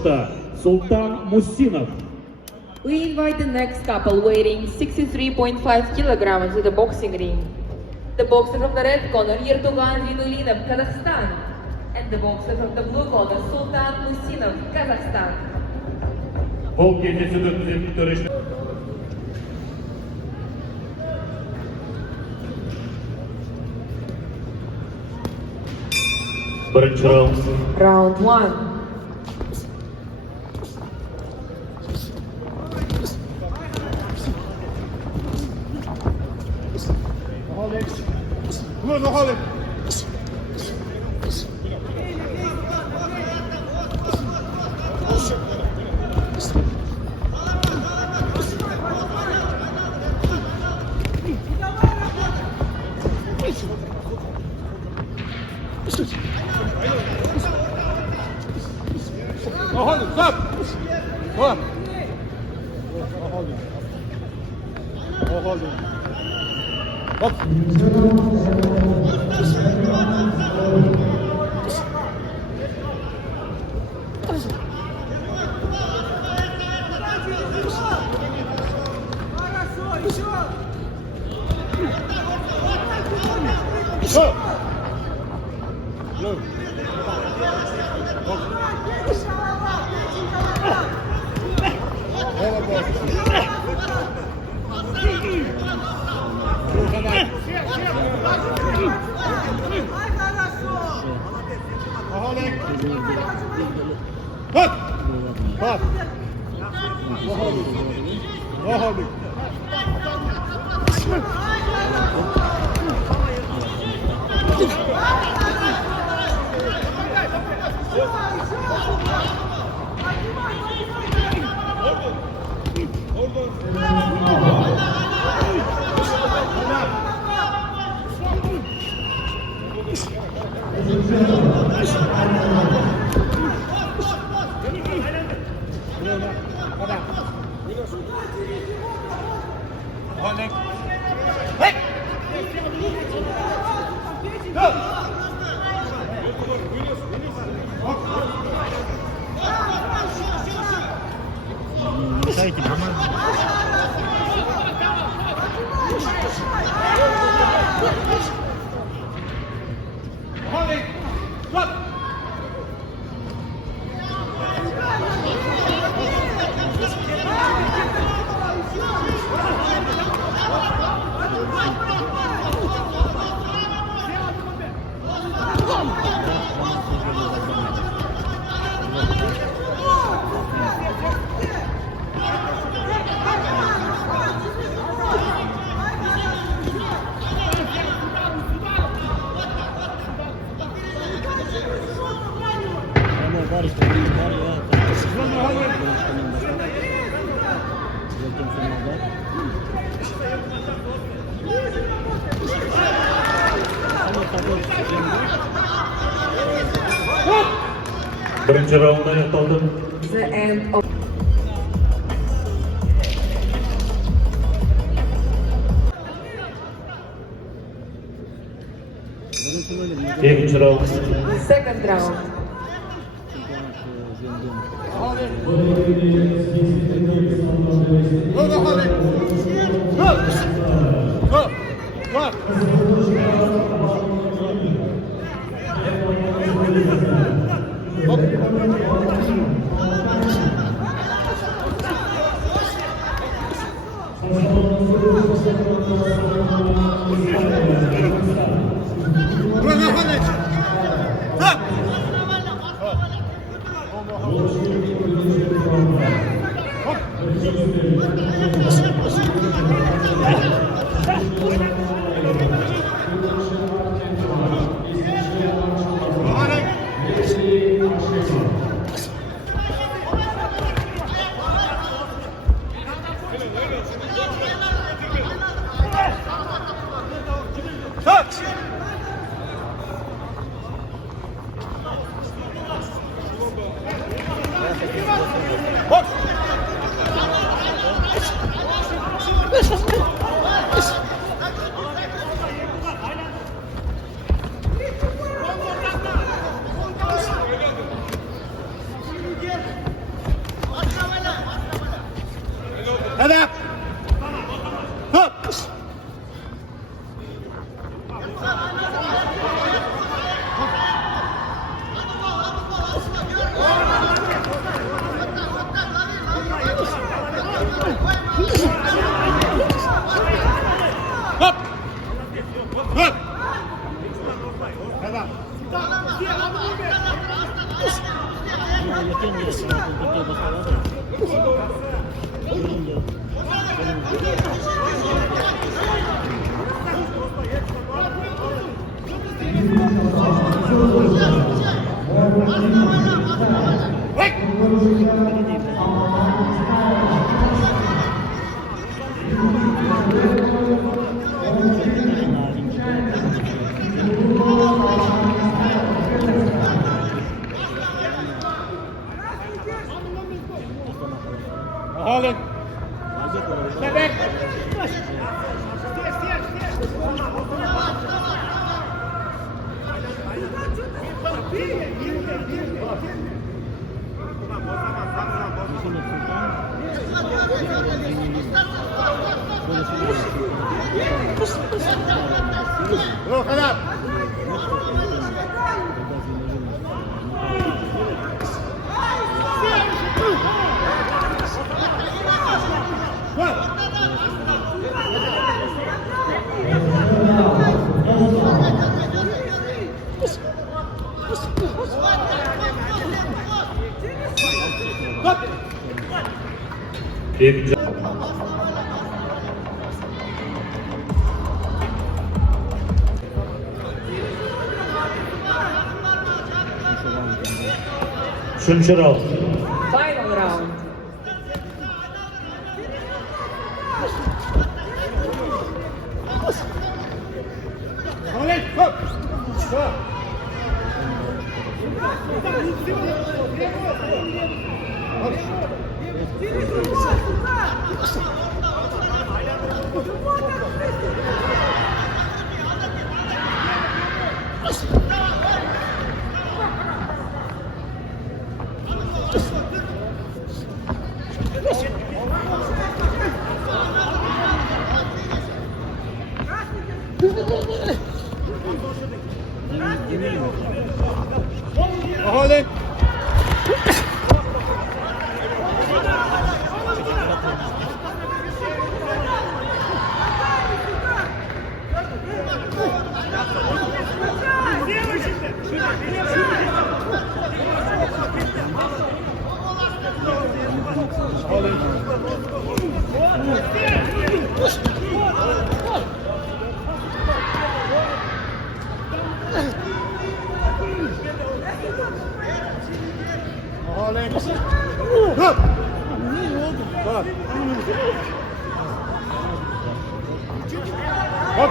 Sonuçta Sultan Muhsinov. We invite the next couple weighing 63.5 kilograms to the boxing ring. The boxer from the red corner, Erdogan Zinulinov, Kazakhstan. And the boxer from the blue corner, Sultan Muhsinov, Kazakhstan. Bol gecesi dörtlü törüşü. Birinci round. Round 1. Birinci roundda yakaladı. The end of İkinci round. second round. Head up! Hop! Hop! Hop! Head up! Holland. Step back. Look at that. Birinci. Üçüncü round. Final round. Holland, hop. Hop. Holland. Holland. Hop. Hop. Hop.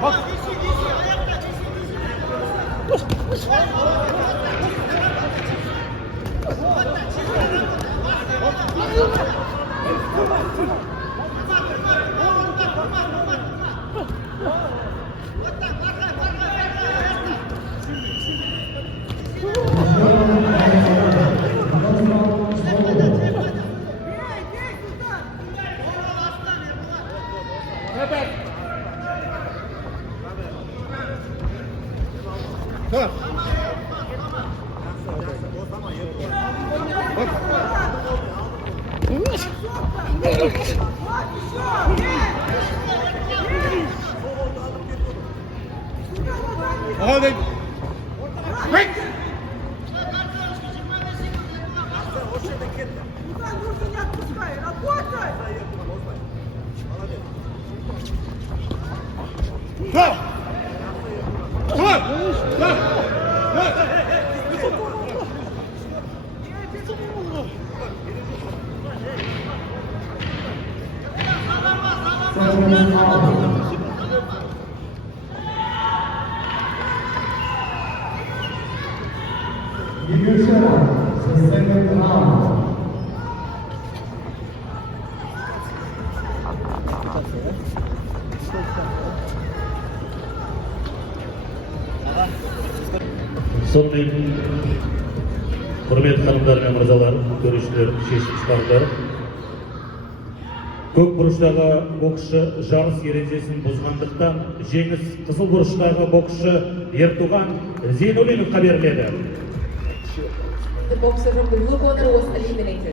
Hop. Holland. Quick. Go. Come on. Go. Go. Сонымен, құрметті ханымдар мен мырзалар, төрешілер шешім шығарды. Көк бұрыштағы боксшы жарыс ережесін бұзғандықтан жеңіс қызыл бұрыштағы боксшы Ертуған Зейнуллиновқа беріледі. The boxer from the blue corner was eliminated.